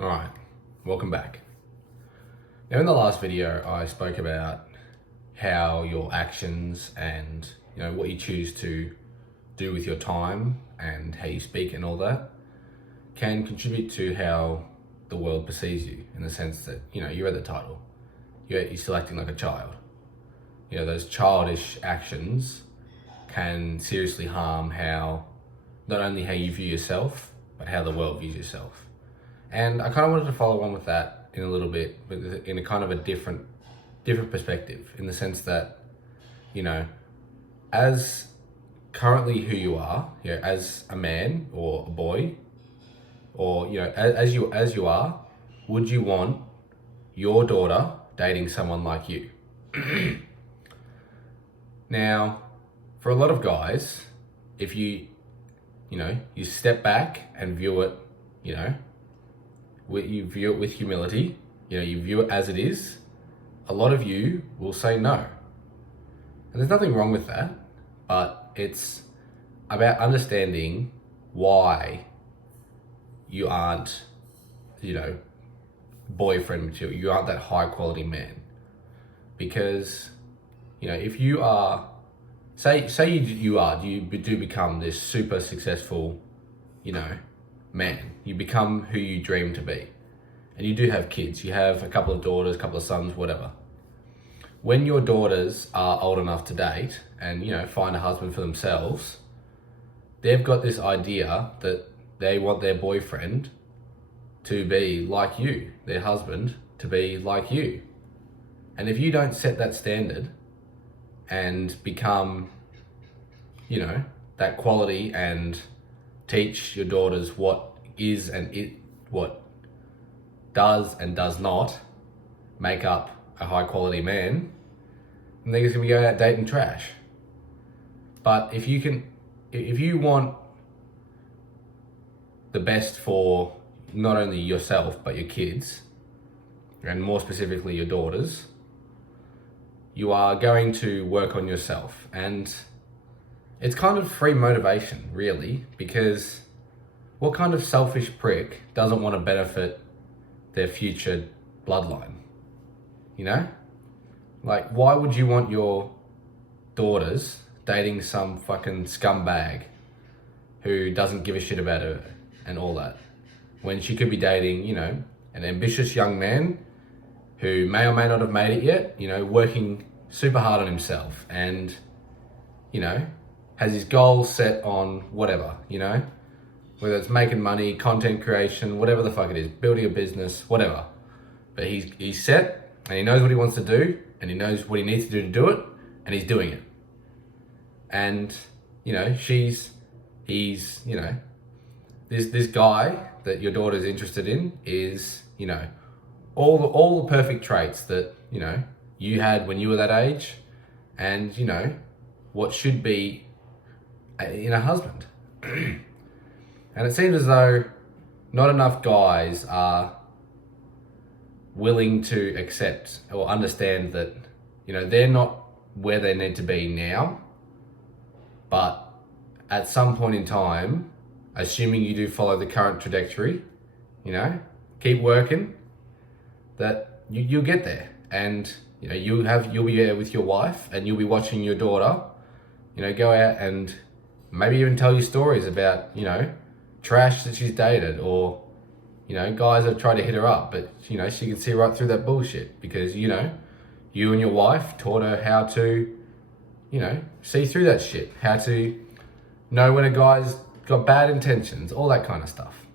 Alright, welcome back. Now in the last video I spoke about how your actions and what you choose to do with your time and how you speak and all that can contribute to how the world perceives you, in the sense that you read the title, you're still acting like a child. Those childish actions can seriously harm not only how you view yourself, but how the world views yourself. And I kind of wanted to follow on with that in a little bit, but in a kind of a different perspective, in the sense that, as currently who you are, as a man or a boy, or as you are, would you want your daughter dating someone like you? Now, for a lot of guys, if you step back and view it, you view it with humility, you view it as it is, a lot of you will say no. And there's nothing wrong with that, but it's about understanding why you aren't, boyfriend material, you aren't that high quality man. Because, if you are, say you do become this super successful, man, you become who you dream to be, and you do have kids, you have a couple of daughters, a couple of sons, whatever. When your daughters are old enough to date and find a husband for themselves, they've got this idea that they want their boyfriend to be like you, their husband to be like you. And if you don't set that standard and become that quality and teach your daughters what is and what does and does not make up a high quality man, then they're just gonna be going out dating trash. But if you want the best for not only yourself but your kids, and more specifically your daughters, you are going to work on yourself. And it's kind of free motivation, really, because what kind of selfish prick doesn't want to benefit their future bloodline? Like, why would you want your daughters dating some fucking scumbag who doesn't give a shit about her and all that, when she could be dating, an ambitious young man who may or may not have made it yet, working super hard on himself and, has his goals set on whatever, whether it's making money, content creation, whatever the fuck it is, building a business, whatever. But he's set and he knows what he wants to do and he knows what he needs to do it, and he's doing it. And, this guy that your daughter's interested in is, all the perfect traits that, you had when you were that age, and, what should be in a husband. And it seems as though not enough guys are willing to accept or understand that, they're not where they need to be now, but at some point in time, assuming you do follow the current trajectory, keep working, that you'll get there. And you'll be there with your wife, and you'll be watching your daughter go out and maybe even tell you stories about trash that she's dated, or guys have tried to hit her up, but she can see right through that bullshit, because you and your wife taught her how to see through that shit, how to know when a guy's got bad intentions, all that kind of stuff.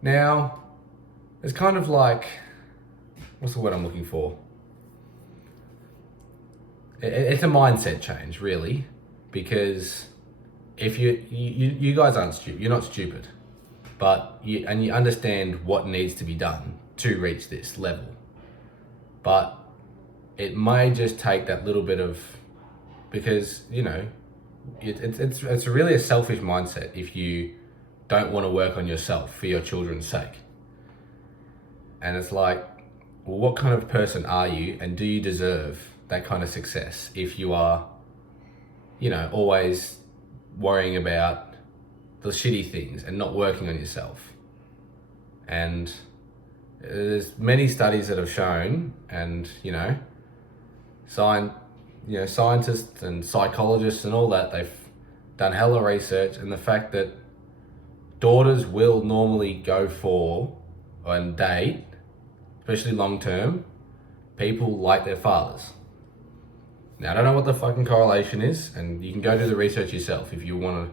Now, it's kind of like, what's the word I'm looking for? It's a mindset change, really, because if you guys aren't stupid, you're not stupid, but you understand what needs to be done to reach this level. But it may just take that little bit of, because it's really a selfish mindset if you don't want to work on yourself for your children's sake. And it's like, well, what kind of person are you, and do you deserve that kind of success if you are, always worrying about the shitty things and not working on yourself? And there's many studies that have shown, and scientists and psychologists and all that, they've done hella research, and the fact that daughters will normally go for and date, especially long term, people like their fathers. Now, I don't know what the fucking correlation is, and you can go do the research yourself if you want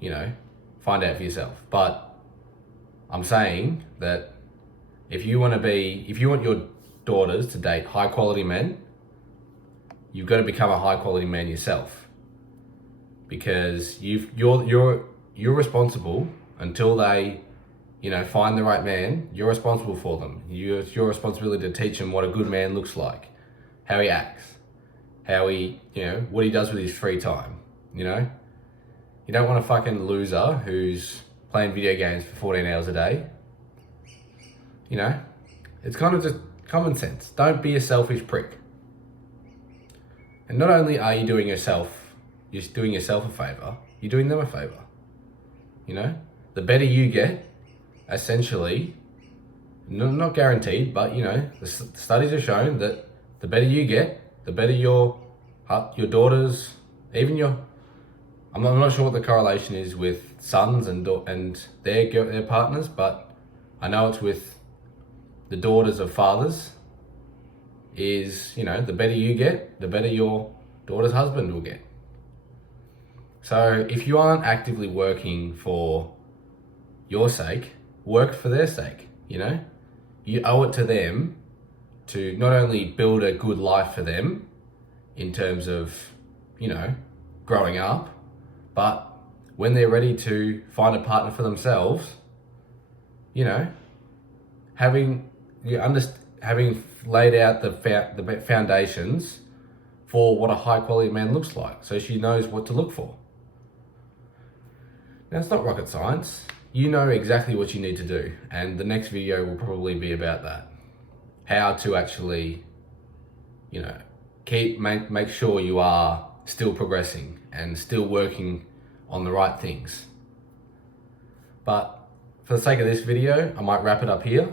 to, find out for yourself. But I'm saying that if you want your daughters to date high quality men, you've got to become a high quality man yourself, because you're responsible until they find the right man. You're responsible for them. It's your responsibility to teach them what a good man looks like, how he acts, how he what he does with his free time. You don't want a fucking loser who's playing video games for 14 hours a day. It's kind of just common sense. Don't be a selfish prick. And not only are you doing yourself a favor, you're doing them a favor. The better you get, essentially, not guaranteed, but the studies have shown that the better you get, the better your daughters, even I'm not sure what the correlation is with sons and their partners, but I know it's with the daughters of fathers. Is the better you get, the better your daughter's husband will get. So if you aren't actively working for your sake, work for their sake. You owe it to them to not only build a good life for them in terms of growing up, but when they're ready to find a partner for themselves, having laid out the foundations for what a high quality man looks like, so she knows what to look for. Now, it's not rocket science. You know exactly what you need to do, and the next video will probably be about that. How to actually, make sure you are still progressing and still working on the right things. But for the sake of this video, I might wrap it up here.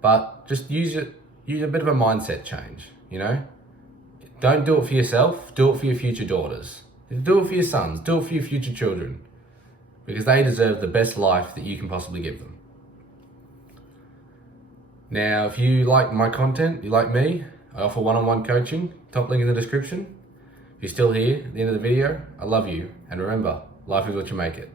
But just use a bit of a mindset change, Don't do it for yourself, do it for your future daughters. Do it for your sons, do it for your future children. Because they deserve the best life that you can possibly give them. Now, if you like my content, you like me, I offer one-on-one coaching, top link in the description. If you're still here at the end of the video, I love you. And remember, life is what you make it.